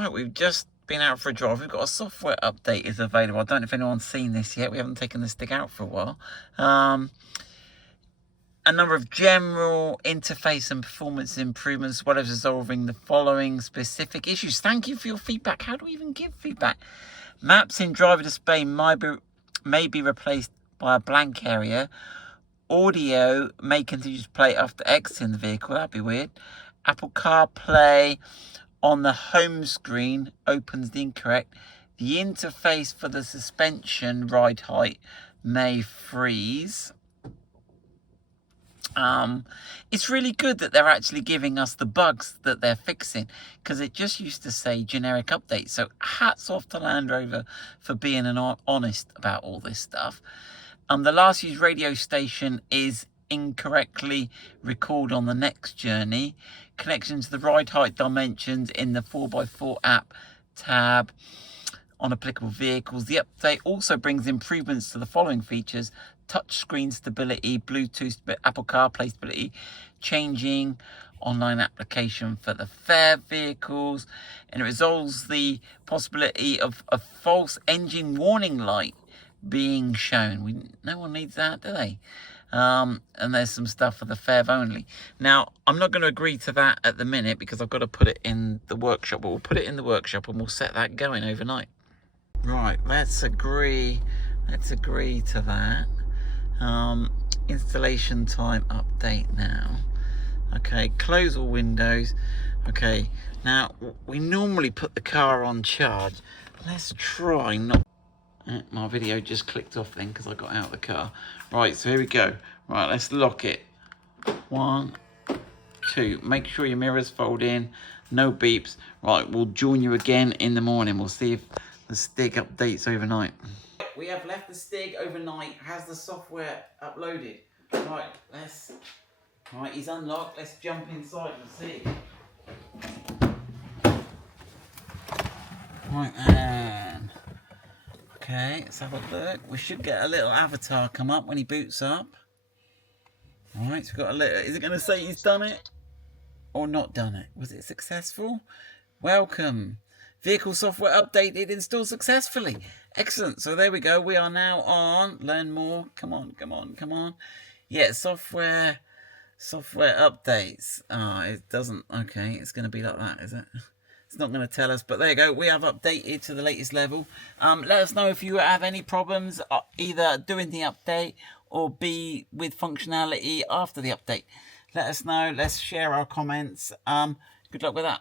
Right, we've just been out for a drive. We've got a software update is available. I don't know if anyone's seen this yet. We haven't taken the stick out for a while. A number of general interface and performance improvements, while resolving the following specific issues. Thank you for your feedback. How do we even give feedback? Maps in driver display may be replaced by a blank area. Audio may continue to play after exiting the vehicle. That'd be weird. Apple CarPlay on the home screen opens the incorrect. The interface for the suspension ride height may freeze. It's really good that they're actually giving us the bugs that they're fixing, because it just used to say generic update. So hats off to Land Rover for being honest about all this stuff. The last used radio station is incorrectly recalled on the next journey. Connection to the ride height dimensions in the 4x4 app tab on applicable vehicles. The update also brings improvements to the following features: touchscreen stability, Bluetooth, Apple CarPlay stability, changing online application for the fair vehicles, and it resolves the possibility of a false engine warning light being shown. No one needs that, do they? And there's some stuff for the FEV only. Now, I'm not going to agree to that at the minute because I've got to put it in the workshop. But we'll put it in the workshop and we'll set that going overnight. Right, let's agree to that. Installation time update now. Okay, close all windows. Okay, now we normally put the car on charge. Let's try not... My video just clicked off then because I got out of the car. Right, so here we go. Right, let's lock it. 1, 2. Make sure your mirrors fold in. No beeps. Right, we'll join you again in the morning. We'll see if the STIG updates overnight. We have left the STIG overnight. Has the software uploaded? Right, Right, he's unlocked. Let's jump inside and see. Right then. Okay, let's have a look. We should get a little avatar come up when he boots up. Alright, so we've got a little... Is it going to say he's done it? Or not done it? Was it successful? Welcome. Vehicle software updated, installed successfully. Excellent. So there we go. We are now on... Learn more. Come on. Yeah, software updates. Oh, it doesn't... Okay, it's going to be like that, is it? It's not going to tell us, but there you go. We have updated to the latest level. Let us know if you have any problems, either doing the update or B, with functionality after the update. Let us know. Let's share our comments. Good luck with that.